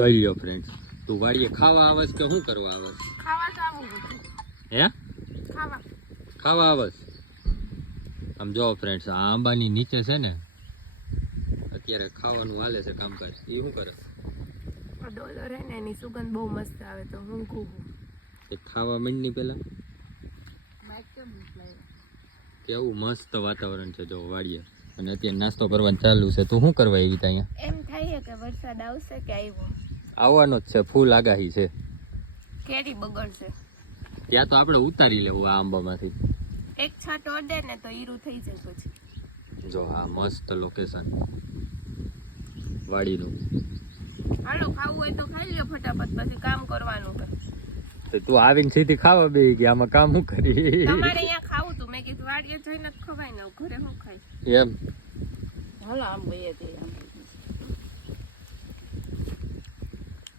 જોઈ લ્યો ફ્રેન્ડ, તું વાડીએ ખાવા આવસ કે શું કરવા આવસ? ખાવા જ આવું હે? ખાવા આવસ? આમ જો ફ્રેન્ડ્સ, આ આંબાની નીચે છે ને અત્યારે ખાવાનું હાલે છે કામકાજ. એ શું કરે? ડોલર હે ને એની સુગંધ બહુ મસ્ત આવે તો હું કહું એ ખાવા માંડની પેલા કેવું મસ્ત વાતાવરણ છે જો વાડીએ, અને અત્યારે નાસ્તો કરવાનું ચાલુ છે. તું શું કરવા આવી ત્યાં? એમ થાય કે વરસાદ આવશે કે આવ્યો? આવવાનો જ છે, ફૂલ આગાહી છે. કેરી બગડશે ત્યાં તો આપણે ઉતારી લેવું આ આંબામાંથી. એક છાંટો અડે ને તો ઈરું થઈ જાય પછી. જો આ મસ્ત લોકેશન વાડીનું. હાલો ખાવું હોય તો ખાઈ લ્યો ફટાફટ, પછી કામ કરવાનું છે. તો તું આવીને સીધી ખાવા બેસી ગઈ, આમાં કામ શું કરી? તમારે અહીંયા ખાવું તું, મેં કીધું વાડીએ જઈને જ ખવાય ને ઘરે શું ખાય એમ. હાલો આમ ગઈએ તે આમ